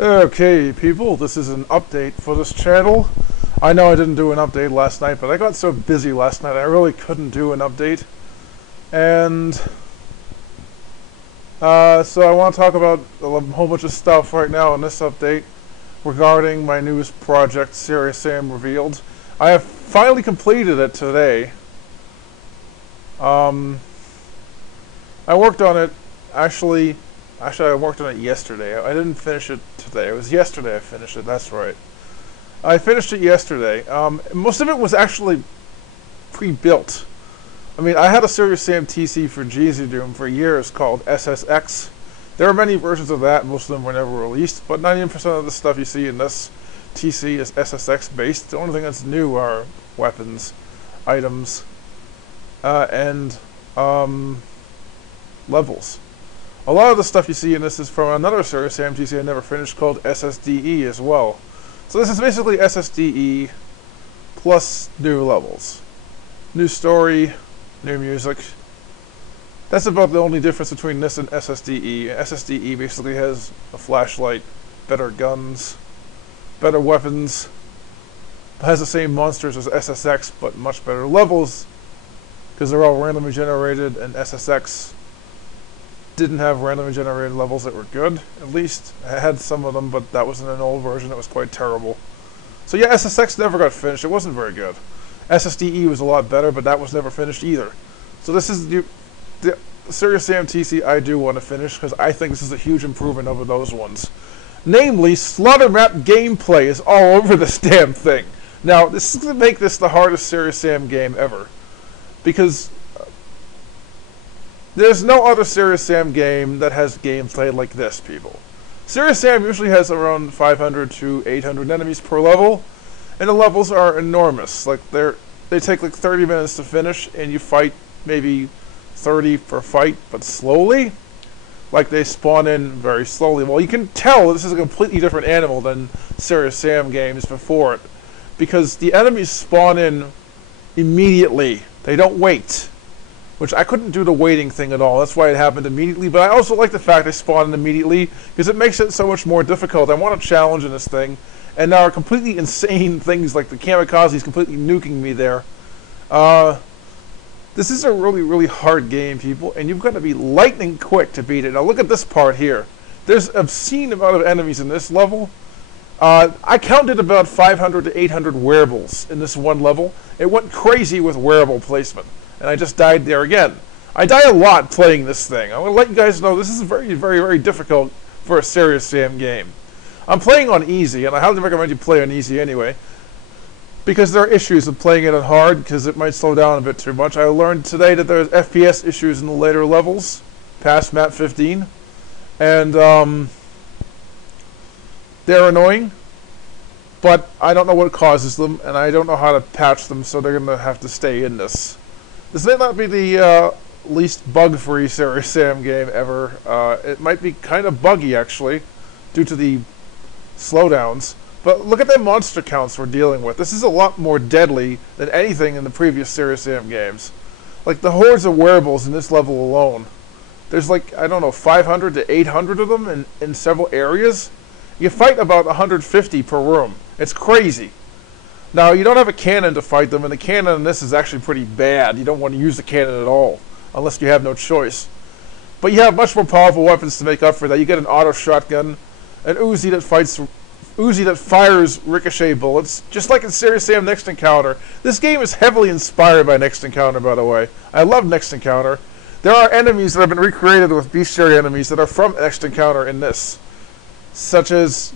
Okay, people, this is an update for this channel. I know I didn't do an update last night, but I got so busy last night I really couldn't do an update. And so I want to talk about a whole bunch of stuff right now in this update regarding my newest project, SeriousSamRevealed. I have finally completed it today. I worked on it, Actually, I worked on it yesterday. I didn't finish it today. It was yesterday I finished it, that's right. I finished it yesterday. Most of it was actually pre-built. I mean, I had a SeriousSam TC for Gzdoom for years called SSX. There are many versions of that, most of them were never released, but 90% of the stuff you see in this TC is SSX based. The only thing that's new are weapons, items, and levels. A lot of the stuff you see in this is from another SeriousSam TC I never finished called SSDE as well. So this is basically SSDE plus new levels. New story, new music. That's about the only difference between this and SSDE. SSDE basically has a flashlight, better guns, better weapons, has the same monsters as SSX but much better levels because they're all randomly generated, and SSX didn't have randomly generated levels that were good. At least I had some of them, but that was in an old version that was quite terrible. So yeah, SSX never got finished. It wasn't very good. SSDE was a lot better, but that was never finished either. So this is the SeriousSam TC I do want to finish because I think this is a huge improvement over those ones. Namely, Slaughtermap gameplay is all over this damn thing. Now, this is going to make this the hardest SeriousSam game ever, because there's no other SeriousSam game that has gameplay like this, people. SeriousSam usually has around 500 to 800 enemies per level, and the levels are enormous. Like they take like 30 minutes to finish, and you fight maybe 30 per fight, but slowly. Like they spawn in very slowly. Well, you can tell this is a completely different animal than SeriousSam games before it, because the enemies spawn in immediately. They don't wait. Which I couldn't do the waiting thing at all. That's why it happened immediately. But I also like the fact they spawn in immediately, because it makes it so much more difficult. I want a challenge in this thing. And there are completely insane things like the kamikazes completely nuking me there. This is a really, really hard game, people. And you've got to be lightning quick to beat it. Now look at this part here. There's an obscene amount of enemies in this level. I counted about 500 to 800 wearables in this one level. It went crazy with wearable placement. And I just died there again. I die a lot playing this thing. I want to let you guys know this is very, very, very difficult for a SeriousSam game. I'm playing on easy, and I highly recommend you play on easy anyway, because there are issues with playing it on hard, because it might slow down a bit too much. I learned today that there's FPS issues in the later levels, past map 15, and they're annoying, but I don't know what causes them, and I don't know how to patch them, so they're going to have to stay in this. This may not be the least bug-free SeriousSam game ever. It might be kind of buggy, actually, due to the slowdowns. But look at the monster counts we're dealing with. This is a lot more deadly than anything in the previous SeriousSam games. Like, the hordes of wearables in this level alone. There's like, I don't know, 500 to 800 of them in several areas. You fight about 150 per room. It's crazy. Now, you don't have a cannon to fight them, and the cannon in this is actually pretty bad. You don't want to use the cannon at all, unless you have no choice. But you have much more powerful weapons to make up for that. You get an auto shotgun, an Uzi that fires ricochet bullets, just like in SeriousSam Next Encounter. This game is heavily inspired by Next Encounter, by the way. I love Next Encounter. There are enemies that have been recreated with beastiary enemies that are from Next Encounter in this. Such as,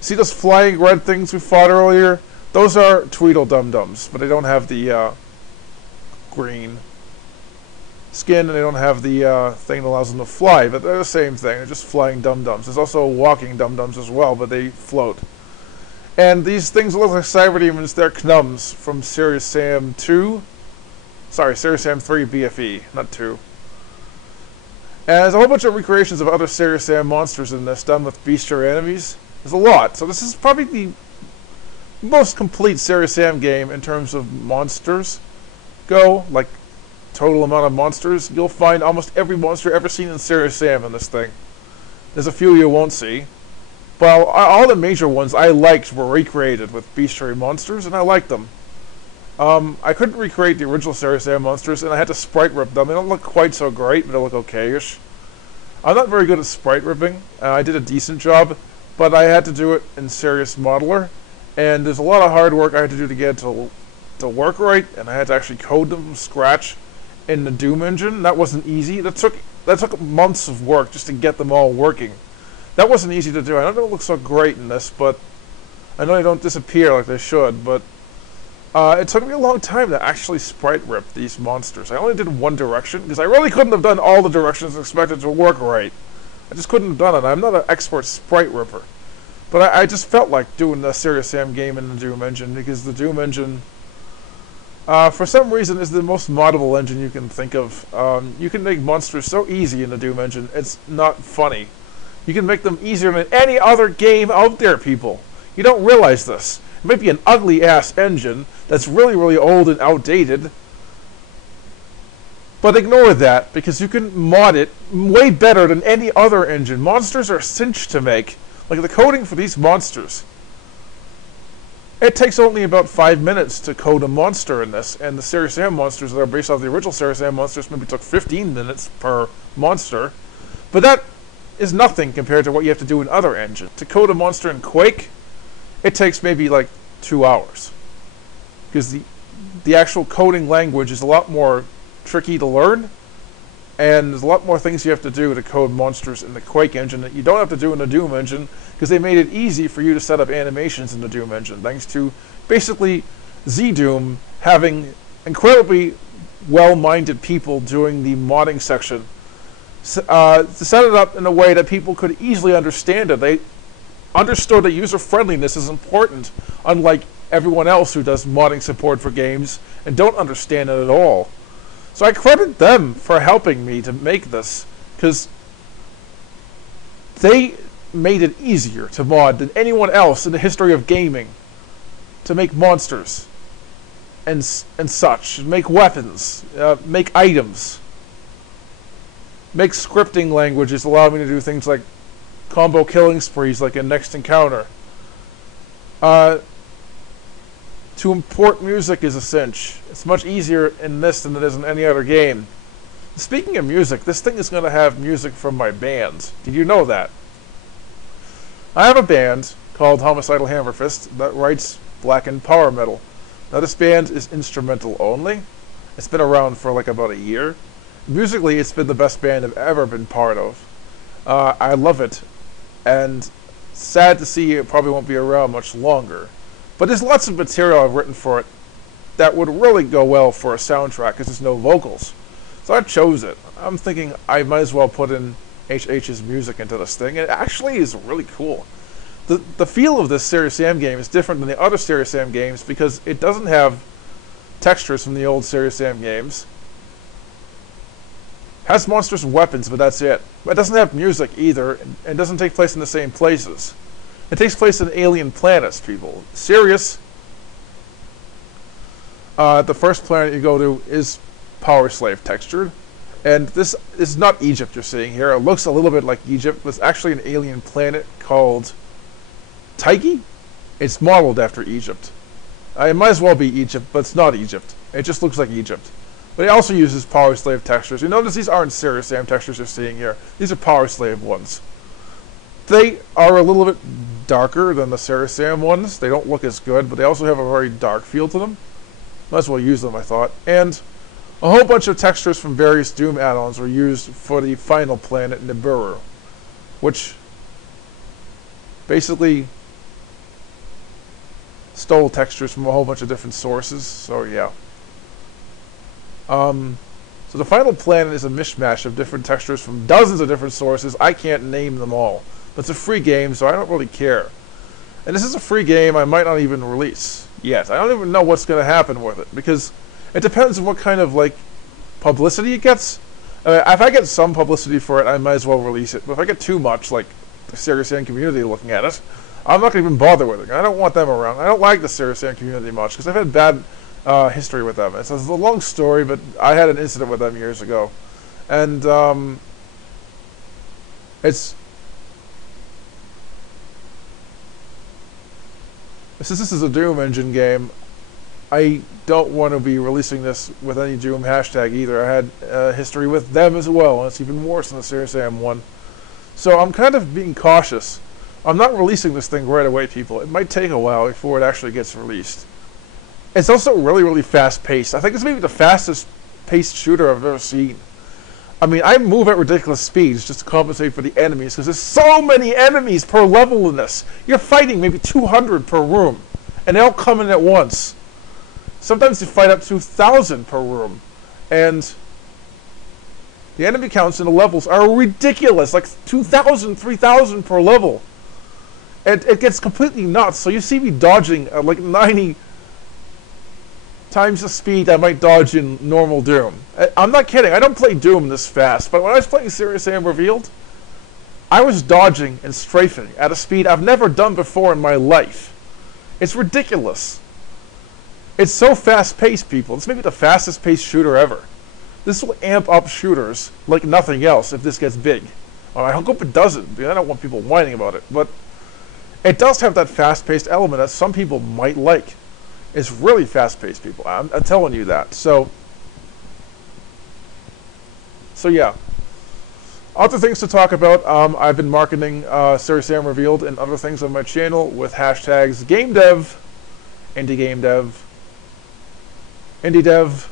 see those flying red things we fought earlier? Those are Tweedledum-dums, but they don't have the green skin, and they don't have the thing that allows them to fly, but they're the same thing. They're just flying dum-dums. There's also walking dum-dums as well, but they float. And these things look like cyberdemons. They're Knums from SeriousSam 2. Sorry, SeriousSam 3 BFE, not 2. And there's a whole bunch of recreations of other SeriousSam monsters in this, done with bestiary enemies. There's a lot. So this is probably the most complete SeriousSam game in terms of monsters go, like total amount of monsters. You'll find almost every monster ever seen in SeriousSam in this thing. There's a few you won't see, Well, all the major ones I liked were recreated with beastiary monsters, and I liked them. I couldn't recreate the original SeriousSam monsters, and I had to sprite rip them. They don't look quite so great, but they look okay-ish. I'm not very good at sprite ripping. I did a decent job, but I had to do it in Serious Modeler, and there's a lot of hard work I had to do to get it to work right, and I had to actually code them from scratch in the Doom engine. That wasn't easy. That took months of work just to get them all working. That wasn't easy to do. I don't know it looks so great in this, but I know they don't disappear like they should, but it took me a long time to actually sprite rip these monsters. I only did one direction, because I really couldn't have done all the directions expected to work right. I just couldn't have done it. I'm not an expert sprite ripper. But I just felt like doing the SeriousSam game in the Doom engine, because the Doom engine, for some reason, is the most moddable engine you can think of. You can make monsters so easy in the Doom engine, it's not funny. You can make them easier than any other game out there, people. You don't realize this. It might be an ugly-ass engine that's really, really old and outdated, but ignore that, because you can mod it way better than any other engine. Monsters are a cinch to make. Like the coding for these monsters. It takes only about 5 minutes to code a monster in this, and the SeriousSam monsters that are based off the original SeriousSam monsters maybe took 15 minutes per monster. But that is nothing compared to what you have to do in other engines. To code a monster in Quake, it takes maybe like 2 hours. Because the actual coding language is a lot more tricky to learn, and there's a lot more things you have to do to code monsters in the Quake engine that you don't have to do in the Doom engine, because they made it easy for you to set up animations in the Doom engine, thanks to basically Gzdoom having incredibly well-minded people doing the modding section to set it up in a way that people could easily understand it. They understood that user-friendliness is important, unlike everyone else who does modding support for games and don't understand it at all. So I credit them for helping me to make this, because they made it easier to mod than anyone else in the history of gaming to make monsters and such, make weapons, make items, make scripting languages, allow me to do things like combo killing sprees like in Next Encounter. To import music is a cinch. It's much easier in this than it is in any other game. Speaking of music, this thing is going to have music from my band. Did you know that? I have a band called Homicidal Hammerfist that writes blackened power metal. Now this band is instrumental only. It's been around for like about a year. Musically, it's been the best band I've ever been part of. I love it, and sad to see it probably won't be around much longer. But there's lots of material I've written for it that would really go well for a soundtrack, because there's no vocals. So I chose it. I'm thinking I might as well put in HH's music into this thing, and it actually is really cool. The feel of this SeriousSam game is different than the other SeriousSam games, because it doesn't have textures from the old SeriousSam games. It has monsters and weapons, but that's it. But it doesn't have music either, and doesn't take place in the same places. It takes place in alien planets, people. Sirius, the first planet you go to, is Power Slave textured. And this is not Egypt you're seeing here. It looks a little bit like Egypt, but it's actually an alien planet called Tyche. It's modeled after Egypt. It might as well be Egypt, but it's not Egypt. It just looks like Egypt. But it also uses Power Slave textures. You notice these aren't SeriousSam textures you're seeing here. These are Power Slave ones. They are a little bit darker than the SeriousSam ones. They don't look as good, but they also have a very dark feel to them. Might as well use them, I thought. And a whole bunch of textures from various Doom add-ons were used for the final planet, Nibiru, which basically stole textures from a whole bunch of different sources. So yeah. So the final planet is a mishmash of different textures from dozens of different sources. I can't name them all. But it's a free game, so I don't really care. And this is a free game I might not even release yet. I don't even know what's going to happen with it, because it depends on what kind of, like, publicity it gets. If I get some publicity for it, I might as well release it. But if I get too much, like the SeriousSam community looking at it, I'm not going to even bother with it. I don't want them around. I don't like the SeriousSam community much, because I've had bad history with them. It's a long story, but I had an incident with them years ago. And Since this is a Doom engine game, I don't want to be releasing this with any Doom hashtag either. I had history with them as well, and it's even worse than the SeriousSam one. So I'm kind of being cautious. I'm not releasing this thing right away, people. It might take a while before it actually gets released. It's also really, really fast-paced. I think it's maybe the fastest-paced shooter I've ever seen. I mean, I move at ridiculous speeds just to compensate for the enemies, because there's so many enemies per level in this. You're fighting maybe 200 per room, and they all come in at once. Sometimes you fight up to 1,000 per room, and the enemy counts in the levels are ridiculous, like 2,000, 3,000 per level. It gets completely nuts, so you see me dodging at like 90 times the speed I might dodge in normal Doom. I'm not kidding, I don't play Doom this fast, but when I was playing SeriousSam Revealed, I was dodging and strafing at a speed I've never done before in my life. It's ridiculous. It's so fast-paced, people. It's maybe the fastest-paced shooter ever. This will amp up shooters like nothing else if this gets big. I hope it doesn't, because I don't want people whining about it, but it does have that fast-paced element that some people might like. It's really fast-paced, people. I'm telling you that. So yeah. Other things to talk about. I've been marketing SeriousSam Revealed and other things on my channel with hashtags game dev, indie game dev, indie dev,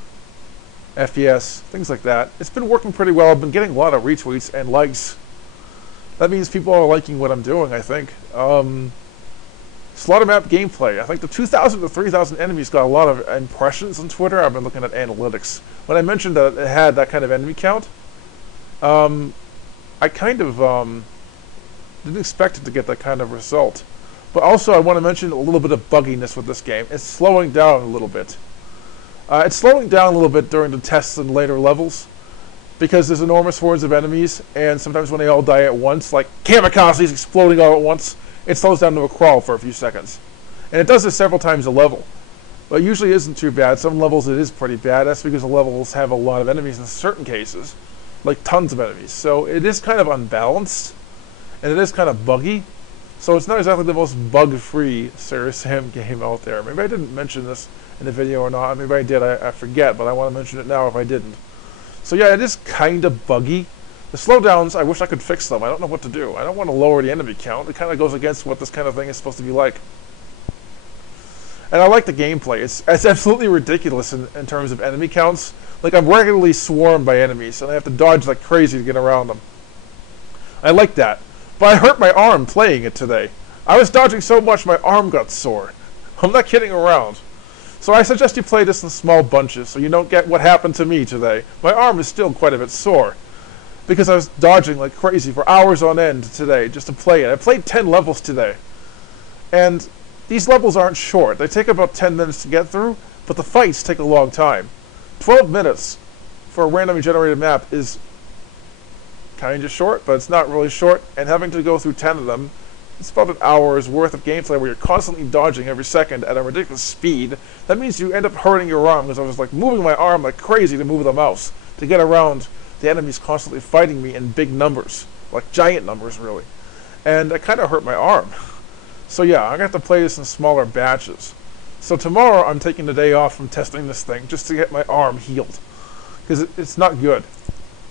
FPS, things like that. It's been working pretty well. I've been getting a lot of retweets and likes. That means people are liking what I'm doing, I think. Slaughtermap gameplay. I think the 2,000 to 3,000 enemies got a lot of impressions on Twitter. I've been looking at analytics. When I mentioned that it had that kind of enemy count, I kind of didn't expect it to get that kind of result. But also I want to mention a little bit of bugginess with this game. It's slowing down a little bit. It's slowing down a little bit during the tests and later levels, because there's enormous hordes of enemies, and sometimes when they all die at once, like kamikazes exploding all at once, it slows down to a crawl for a few seconds. And it does this several times a level. But usually it isn't too bad. Some levels it is pretty bad. That's because the levels have a lot of enemies in certain cases. Like tons of enemies. So it is kind of unbalanced. And it is kind of buggy. So it's not exactly the most bug-free SeriousSam game out there. Maybe I didn't mention this in the video or not. Maybe I did. I forget. But I want to mention it now if I didn't. So yeah, it is kind of buggy. The slowdowns, I wish I could fix them. I don't know what to do. I don't want to lower the enemy count. It kind of goes against what this kind of thing is supposed to be like. And I like the gameplay. It's absolutely ridiculous in terms of enemy counts. Like, I'm regularly swarmed by enemies, and I have to dodge like crazy to get around them. I like that. But I hurt my arm playing it today. I was dodging so much my arm got sore. I'm not kidding around. So I suggest you play this in small bunches so you don't get what happened to me today. My arm is still quite a bit sore, because I was dodging like crazy for hours on end today just to play it. I played 10 levels today. And these levels aren't short. They take about 10 minutes to get through, but the fights take a long time. 12 minutes for a randomly generated map is kind of short, but it's not really short. And having to go through 10 of them, it's about an hour's worth of gameplay where you're constantly dodging every second at a ridiculous speed. That means you end up hurting your arm, because I was like moving my arm like crazy to move the mouse to get around the enemies constantly fighting me in big numbers, like giant numbers really. And it kind of hurt my arm. So yeah, I'm going to have to play this in smaller batches. So tomorrow I'm taking the day off from testing this thing just to get my arm healed, because it's not good.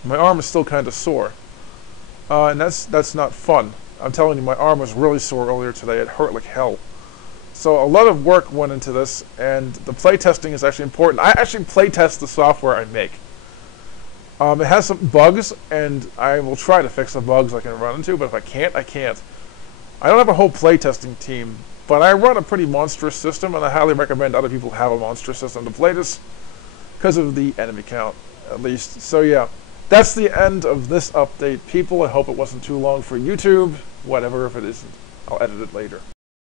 My arm is still kind of sore. And that's not fun. I'm telling you, my arm was really sore earlier today. It hurt like hell. So a lot of work went into this, and the playtesting is actually important. I actually playtest the software I make. It has some bugs, and I will try to fix the bugs I can run into, but if I can't, I can't. I don't have a whole playtesting team, but I run a pretty monstrous system, and I highly recommend other people have a monstrous system to play this, because of the enemy count, at least. So yeah, that's the end of this update, people. I hope it wasn't too long for YouTube. Whatever, if it isn't, I'll edit it later.